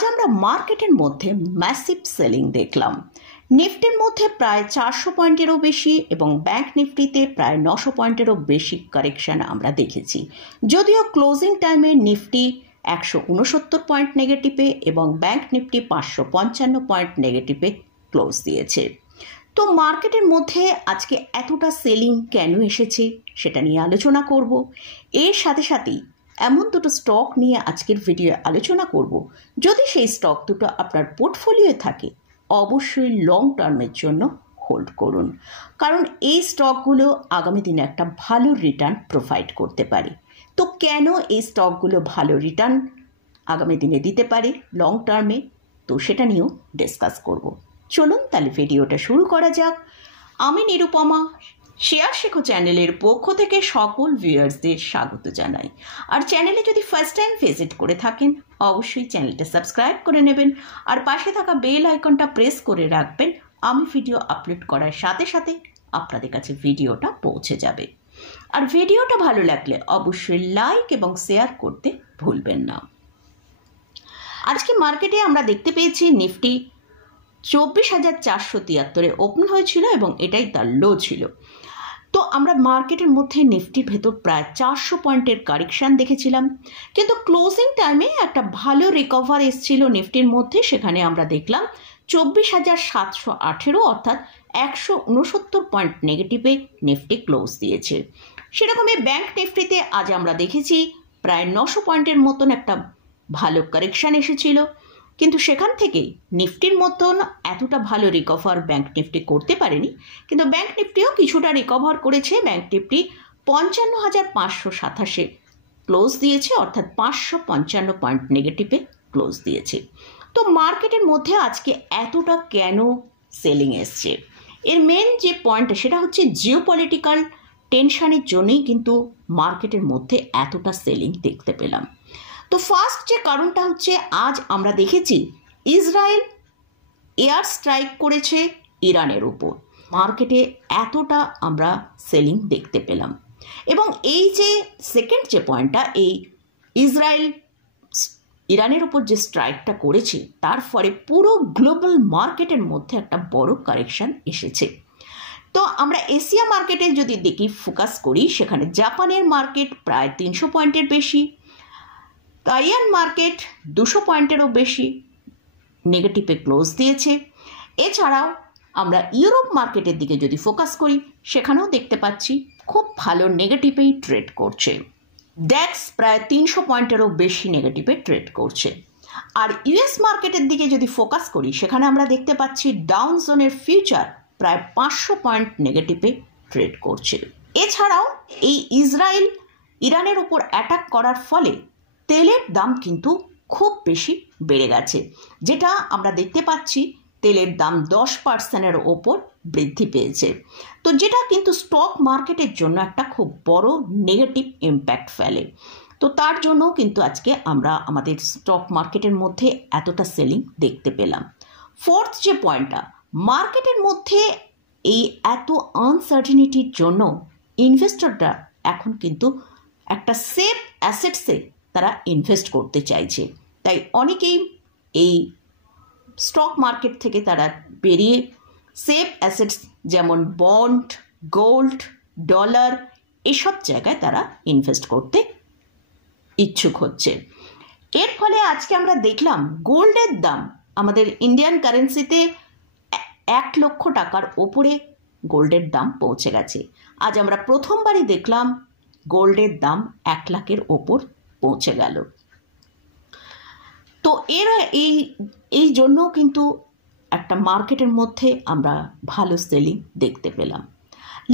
আজ আমরা মার্কেটের মধ্যে ম্যাসিভ সেলিং দেখলাম। নিফটির মধ্যে প্রায় 400 পয়েন্টেরও বেশি এবং ব্যাংক নিফটিতে প্রায় 900 পয়েন্টেরও বেশি কারেকশন আমরা দেখেছি। যদিও ক্লোজিং টাইমে নিফটি 169 পয়েন্ট নেগেটিভে এবং ব্যাংক নিফটি 555 পয়েন্ট নেগেটিভে ক্লোজ দিয়েছে। তো মার্কেটের মধ্যে আজকে এতটা সেলিং কেন এসেছে সেটা নিয়ে আলোচনা করব। এর সাথে সাথেই এমন দুটো স্টক নিয়ে আজকের ভিডিও আলোচনা করব, যদি সেই স্টক দুটো আপনার পোর্টফোলিওয়ে থাকে অবশ্যই লং টার্মের জন্য হোল্ড করুন, কারণ এই স্টকগুলো আগামী দিনে একটা ভালো রিটার্ন প্রোভাইড করতে পারে। তো কেন এই স্টকগুলো ভালো রিটার্ন আগামী দিনে দিতে পারে লং টার্মে, তো সেটা নিয়েও ডিসকাস করব। চলুন তাহলে ভিডিওটা শুরু করা যাক। আমি নিরুপমা, শেয়ার শেখো চ্যানেলের পক্ষ থেকে সকল ভিউয়ার্সদের স্বাগত জানাই। আর চ্যানেলে যদি ফার্স্ট টাইম ভিজিট করে থাকেন অবশ্যই চ্যানেলটা সাবস্ক্রাইব করে নেবেন আর পাশে থাকা বেল আইকনটা প্রেস করে রাখবেন। আমি ভিডিও আপলোড করার সাথে সাথে আপনাদের কাছে ভিডিওটা পৌঁছে যাবে। আর ভিডিওটা ভালো লাগলে অবশ্যই লাইক এবং শেয়ার করতে ভুলবেন না। আজকে মার্কেটে আমরা দেখতে পেয়েছি নিফটি 24,473 ওপেন হয়েছিল এবং এটাই তার লো ছিল। তো আমরা মার্কেটের মধ্যে নিফটির ভেতর প্রায় 400 পয়েন্টের কারেকশান দেখেছিলাম, কিন্তু ক্লোজিং টাইমে একটা ভালো রিকভার এসেছিল নিফটির মধ্যে। সেখানে আমরা দেখলাম 24,718 অর্থাৎ 169 পয়েন্ট নেগেটিভে নিফটি ক্লোজ দিয়েছে। সেরকমই ব্যাংক নিফটিতে আজ আমরা দেখেছি প্রায় 900 পয়েন্টের মতন একটা ভালো কারেকশান এসেছিল, কিন্তু সেখান থেকে নিফটির মতন এতটা ভালো রিকভার ব্যাংক নিফটি করতে পারেনি, কিন্তু ব্যাংক নিফটিও কিছুটা রিকভার করেছে। ব্যাংক নিফটি 55,587 ক্লোজ দিয়েছে অর্থাৎ 555 পয়েন্ট নেগেটিভে ক্লোজ দিয়েছে। তো মার্কেটের মধ্যে আজকে এতটা কেন সেলিং এসছে, এর মেন যে পয়েন্ট সেটা হচ্ছে জিওপলিটিক্যাল টেনশনের জন্যই কিন্তু মার্কেটের মধ্যে এতটা সেলিং দেখতে পেলাম। তো ফার্স্ট যে কারণটা হচ্ছে, আজ আমরা দেখেছি ইসরায়েল এয়ার স্ট্রাইক করেছে ইরানের উপর। মার্কেটে এতটা আমরা সেলিং দেখতে পেলাম। এবং এই যে সেকেন্ড যে পয়েন্টটা, এই ইসরায়েল ইরানের উপর যে স্ট্রাইকটা করেছে তার ফলে পুরো গ্লোবাল মার্কেটের মধ্যে একটা বড় কারেকশান এসেছে। তো আমরা এশিয়া মার্কেটে যদি দেখি ফোকাস করি, সেখানে জাপানের মার্কেট প্রায় 300 পয়েন্টের বেশি, তাইওয়ান মার্কেট 200 পয়েন্টেরও বেশি নেগেটিভে ক্লোজ দিয়েছে। এছাড়াও আমরা ইউরোপ মার্কেটের দিকে যদি ফোকাস করি, সেখানেও দেখতে পাচ্ছি খুব ভালো নেগেটিভেই ট্রেড করছে। ড্যাক্স প্রায় 300 পয়েন্টেরও বেশি নেগেটিভে ট্রেড করছে। আর ইউএস মার্কেটের দিকে যদি ফোকাস করি, সেখানে আমরা দেখতে পাচ্ছি ডাউন জোনের ফিউচার প্রায় 500 পয়েন্ট নেগেটিভে ট্রেড করছে। এছাড়াও এই ইসরায়েল ইরানের উপর অ্যাটাক করার ফলে তেলের দাম কিন্তু খুব বেশি বেড়ে গেছে, যেটা আমরা দেখতে পাচ্ছি তেলের দাম 10%-এর ওপর বৃদ্ধি পেয়েছে। তো যেটা কিন্তু স্টক মার্কেটের জন্য একটা খুব বড় নেগেটিভ ইম্প্যাক্ট ফেলে। তো তার জন্য কিন্তু আজকে আমরা আমাদের স্টক মার্কেটের মধ্যে এতটা সেলিং দেখতে পেলাম। ফোর্থ যে পয়েন্টটা, মার্কেটের মধ্যে এই এত আনসার্টেনিটির জন্য ইনভেস্টররা এখন কিন্তু একটা সেফ অ্যাসেটসে তারা ইনভেস্ট করতে চাইছে। তাই অনেকেই এই স্টক মার্কেট থেকে তারা বেরিয়ে সেফ অ্যাসেটস যেমন বন্ড, গোল্ড, ডলার এসব জায়গায় তারা ইনভেস্ট করতে ইচ্ছুক হচ্ছে। এর ফলে আজকে আমরা দেখলাম গোল্ডের দাম আমাদের ইন্ডিয়ান কারেন্সিতে 1 লক্ষ টাকার ওপরে গোল্ডের দাম পৌঁছে গেছে। আজ আমরা প্রথমবারই দেখলাম গোল্ডের দাম 1 লাখের ওপর পৌঁছে গেল। তো এই জন্য কিন্তু একটা মার্কেটের মধ্যে আমরা ভালো সেলিং দেখতে পেলাম।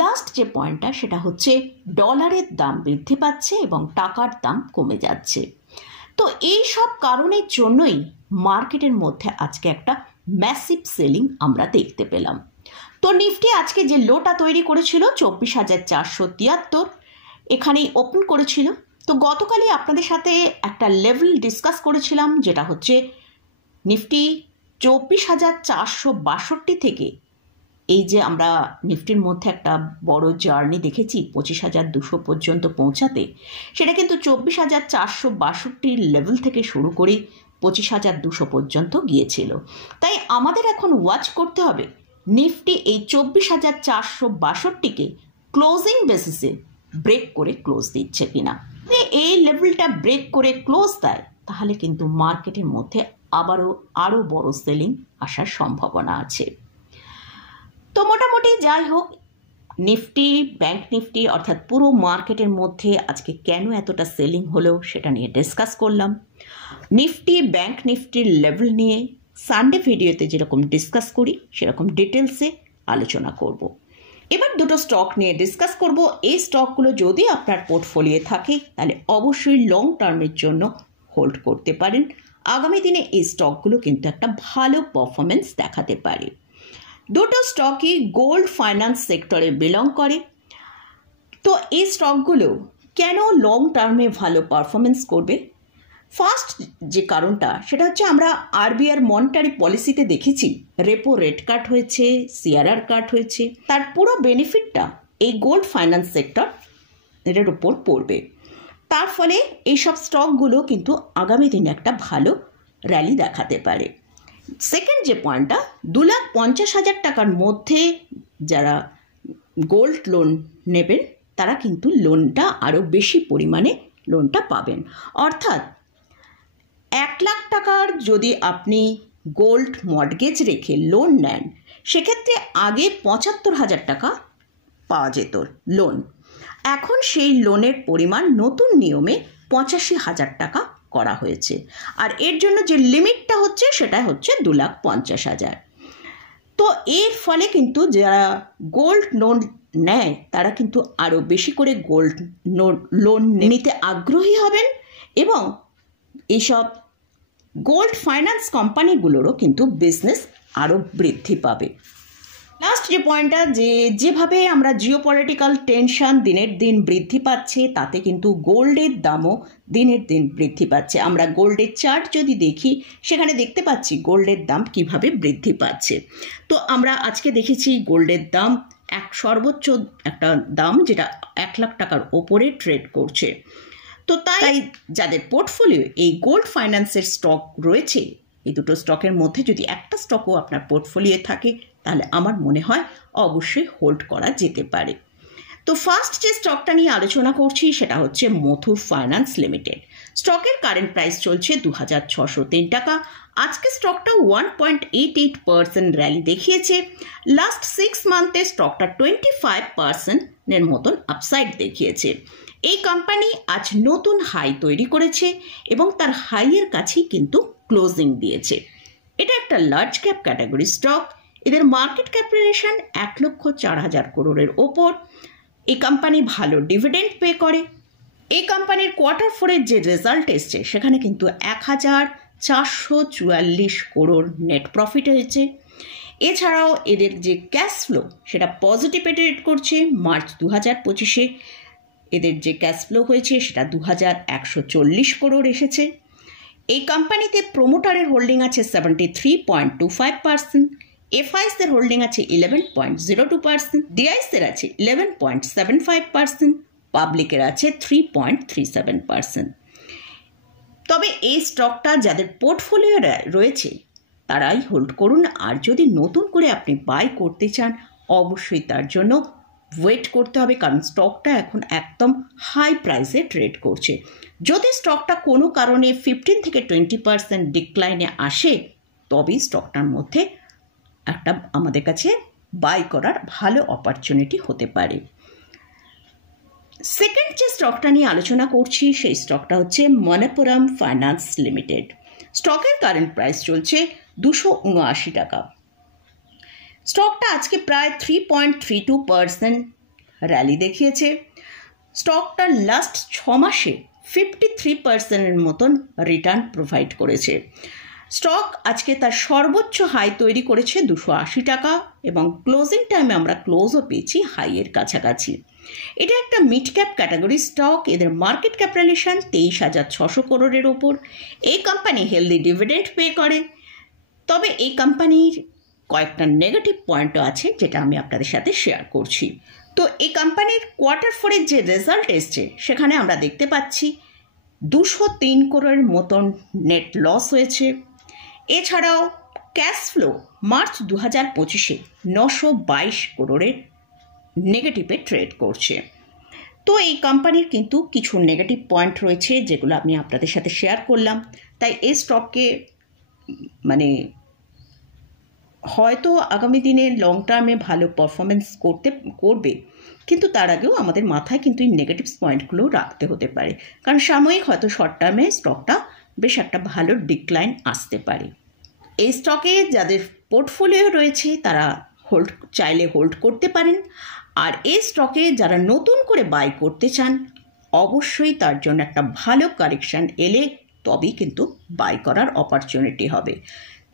লাস্ট যে পয়েন্টটা সেটা হচ্ছে ডলারের দাম বৃদ্ধি পাচ্ছে এবং টাকার দাম কমে যাচ্ছে। তো এই সব কারণের জন্যই মার্কেটের মধ্যে আজকে একটা ম্যাসিভ সেলিং আমরা দেখতে পেলাম। তো নিফটি আজকে যে লোটা তৈরি করেছিল 24,473 এখানেই ওপেন করেছিল। তো গতকালই আপনাদের সাথে একটা লেভেল ডিসকাস করেছিলাম, যেটা হচ্ছে নিফটি 24,462 থেকে এই যে আমরা নিফটির মধ্যে একটা বড় জার্নি দেখেছি 25,200 পর্যন্ত পৌঁছাতে, সেটা কিন্তু 24,462 লেভেল থেকে শুরু করে 25,200 পর্যন্ত গিয়েছিল। তাই আমাদের এখন ওয়াচ করতে হবে নিফটি এই 24,462কে ক্লোজিং বেসিসে ব্রেক করে ক্লোজ দিচ্ছে কিনা। এই লেভেলটা ব্রেক করে ক্লোজ দেয় তাহলে কিন্তু মার্কেটের মধ্যে আরও বড় সেলিং আসার সম্ভাবনা আছে। তো মোটামুটি যাই হোক, নিফটি, ব্যাংক নিফটি অর্থাৎ পুরো মার্কেটের মধ্যে আজকে কেন এতটা সেলিং হলো সেটা নিয়ে ডিসকাস করলাম। নিফটি, ব্যাংক নিফটির লেভেল নিয়ে সানডে ভিডিওতে যেরকম ডিসকাস করি সেরকম ডিটেলসে আলোচনা করব। এবার দুটো স্টক নিয়ে ডিসকাস করব। এই স্টকগুলো যদি আপনার পোর্টফোলিও থাকে তাহলে অবশ্যই লং টার্মের জন্য হোল্ড করতে পারেন। আগামী দিনে এই স্টকগুলো কিন্তু একটা ভালো পারফরমেন্স দেখাতে পারে। দুটো স্টকই গোল্ড ফাইন্যান্স সেক্টরে বিলং করে। তো এই স্টকগুলো কেন লং টার্মে ভালো পারফরমেন্স করবে? ফার্স্ট যে কারণটা সেটা হচ্ছে আমরা আরবিআইয়ের মনিটারি পলিসিতে দেখেছি রেপো রেট কাট হয়েছে, সিআরআর কাট হয়েছে, তার পুরো বেনিফিটটা এই গোল্ড ফাইন্যান্স সেক্টর এর উপর পড়বে। তার ফলে এইসব স্টকগুলো কিন্তু আগামী দিনে একটা ভালো র্যালি দেখাতে পারে। সেকেন্ড যে পয়েন্টটা, 2,50,000 টাকার মধ্যে যারা গোল্ড লোন নেবেন তারা কিন্তু লোনটা আরও বেশি পরিমাণে লোনটা পাবেন। অর্থাৎ 1 লাখ টাকার যদি আপনি গোল্ড মর্টগেজ রেখে লোন নেন সেক্ষেত্রে আগে 75,000 টাকা পাওয়া যেত লোন। এখন সেই লোনের পরিমাণ নতুন নিয়মে 85,000 টাকা করা হয়েছে। আর এর জন্য যে লিমিটটা হচ্ছে সেটা হচ্ছে 2,50,000। তো এর ফলে কিন্তু যারা গোল্ড লোন নেয় তারা কিন্তু আরও বেশি করে গোল্ড লোন নিতে আগ্রহী হবেন এবং এইসব গোল্ড ফাইন্যান্স কোম্পানিগুলোরও কিন্তু বিজনেস আরও বৃদ্ধি পাবে। লাস্ট যে পয়েন্টটা, যেভাবে আমরা জিওপলিটিক্যাল টেনশন দিনের দিন বৃদ্ধি পাচ্ছে তাতে কিন্তু গোল্ডের দামও দিনের দিন বৃদ্ধি পাচ্ছে। আমরা গোল্ডের চার্ট যদি দেখি সেখানে দেখতে পাচ্ছি গোল্ডের দাম কিভাবে বৃদ্ধি পাচ্ছে। তো আমরা আজকে দেখেছি গোল্ডের দাম সর্বোচ্চ একটা দাম যেটা 1 লাখ টাকার ওপরে ট্রেড করছে। তো তাই যাদের পোর্টফোলিও এই গোল্ড ফাইন্যান্সের স্টক রয়েছে, এই দুটো স্টকের মধ্যে যদি একটা স্টকও আপনার পোর্টফোলিও থাকে তাহলে আমার মনে হয় অবশ্যই হোল্ড করা যেতে পারে। তো ফার্স্ট যে স্টকটা নিয়ে আলোচনা করছি সেটা হচ্ছে মুথুট ফাইন্যান্স লিমিটেড। স্টকের কারেন্ট প্রাইস চলছে 2,603 টাকা। আজকে স্টকটা 1.88% র্যালি দেখিয়েছে। লাস্ট 6 মান্থে স্টকটা 25% মতন আপসাইড দেখিয়েছে। এই কোম্পানি আজ নতুন হাই তৈরি করেছে এবং তার হাইয়ের কাছেই কিন্তু ক্লোজিং দিয়েছে। এটা একটা লার্জ ক্যাপ ক্যাটাগরি স্টক। এদের মার্কেট ক্যাপিটালাইজেশন 1,04,000 করোড়ের ওপর। এই কোম্পানি ভালো ডিভিডেন্ড পে করে। এই কোম্পানির কোয়ার্টার 4-এর যে রেজাল্ট এসছে সেখানে কিন্তু 1,444 করোড় নেট প্রফিট হয়েছে। এছাড়াও এদের যে ক্যাশ ফ্লো সেটা পজিটিভ রেট করছে। মার্চ 2025-এ এদের যে ক্যাশ ফ্লো হয়েছে সেটা 2,140 করোড় এসেছে। এই কোম্পানিতে প্রোমোটারের হোল্ডিং আছে 73.25%, এফআইসের হোল্ডিং আছে 11.02%, ডিআইসের আছে 11.75%, পাবলিকের আছে 3.37%। তবে এই স্টকটা যাদের পোর্টফোলিও রয়েছে তারাই হোল্ড করুন। আর যদি নতুন করে আপনি বাই করতে চান অবশ্যই তার জন্য ওয়েট করতে হবে, কারণ স্টকটা এখন একদম হাই প্রাইসে ট্রেড করছে। যদি স্টকটা কোনো কারণে 15 থেকে 20% ডিক্লাইনে আসে তবেই স্টকটার মধ্যে একটা আমাদের কাছে বাই করার ভালো অপরচুনিটি হতে পারে। সেকেন্ড যে স্টকটা নিয়ে আলোচনা করছি সেই স্টকটা হচ্ছে মণিপুরম ফাইন্যান্স লিমিটেড। স্টকের কারেন্ট প্রাইস চলছে 279 টাকা। স্টকটা আজকে প্রায় 3.32% র্যালি দেখিয়েছে। স্টকটা লাস্ট 6 মাসে 53% মতন রিটার্ন প্রোভাইড করেছে। স্টক আজকে তার সর্বোচ্চ হাই তৈরি করেছে 280 টাকা এবং ক্লোজিং টাইমে আমরা ক্লোজও পেয়েছি হাইয়ের কাছাকাছি। এটা একটা মিড ক্যাপ ক্যাটাগরি স্টক। এদের মার্কেট ক্যাপিটালাইজেশন 23,600 করোড়ের ওপর। এই কোম্পানি হেলদি ডিভিডেন্ড পে করে। তবে এই কোম্পানির কয়েকটা নেগেটিভ পয়েন্টও আছে যেটা আমি আপনাদের সাথে শেয়ার করছি। তো এই কোম্পানির কোয়ার্টার 4-এর যে রেজাল্ট এসছে সেখানে আমরা দেখতে পাচ্ছি 203 করোড়ের মতন নেট লস হয়েছে। এছাড়াও ক্যাশ ফ্লো মার্চ 2025-এ 922 করোড়ের নেগেটিভে ট্রেড করছে। তো এই কোম্পানির কিন্তু কিছু নেগেটিভ পয়েন্ট রয়েছে যেগুলো আমি আপনাদের সাথে শেয়ার করলাম। তাই এই স্টককে হয়তো আগামী দিনে লং টার্মে ভালো পারফরমেন্স করবে, কিন্তু তার আগেও আমাদের মাথায় কিন্তু এই নেগেটিভ পয়েন্টগুলো রাখতে হতে পারে, কারণ সাময়িক হয়তো শর্ট টার্মে স্টকটা বেশ একটা ভালো ডিক্লাইন আসতে পারে। এই স্টকে যাদের পোর্টফোলিও রয়েছে তারা চাইলে হোল্ড করতে পারেন। আর এই স্টকে যারা নতুন করে বাই করতে চান, অবশ্যই তার জন্য একটা ভালো কারেকশান এলে তবেই কিন্তু বাই করার অপরচুনিটি হবে।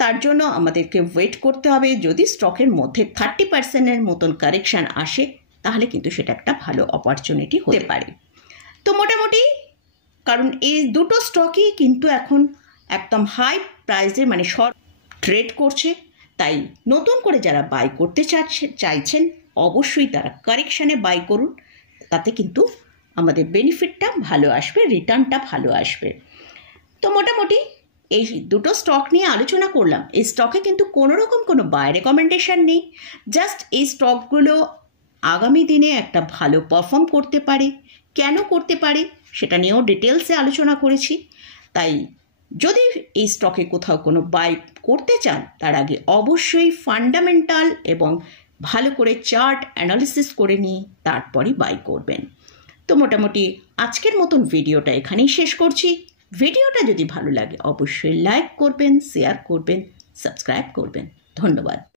তার জন্য আমাদেরকে ওয়েট করতে হবে। যদি স্টকের মধ্যে 30% মতন কারেকশান আসে তাহলে কিন্তু সেটা একটা ভালো অপরচুনিটি হতে পারে। তো মোটামুটি কারণ এই দুটো স্টকই কিন্তু এখন একদম হাই প্রাইসে শর্ট ট্রেড করছে, তাই নতুন করে যারা বাই করতে চাইছেন অবশ্যই তারা কারেকশানে বাই করুন। তাতে কিন্তু আমাদের বেনিফিটটা ভালো আসবে, রিটার্নটা ভালো আসবে। তো মোটামুটি এই দুটো স্টক নিয়ে আলোচনা করলাম। এই স্টকে কিন্তু কোনোরকম কোনো বাই রেকমেন্ডেশন নেই। জাস্ট এই স্টকগুলো আগামী দিনে একটা ভালো পারফর্ম করতে পারে, কেন করতে পারে সেটা নিয়েও ডিটেলসে আলোচনা করেছি। তাই যদি এই স্টকে কোথাও কোনো বাই করতে চান তার আগে অবশ্যই ফান্ডামেন্টাল এবং ভালো করে চার্ট অ্যানালিসিস করে নিয়ে তারপরই বাই করবেন। তো মোটামুটি আজকের মতন ভিডিওটা এখানেই শেষ করছি। ভিডিওটা যদি ভালো লাগে অবশ্যই লাইক করবেন, শেয়ার করবেন, সাবস্ক্রাইব করবেন। ধন্যবাদ।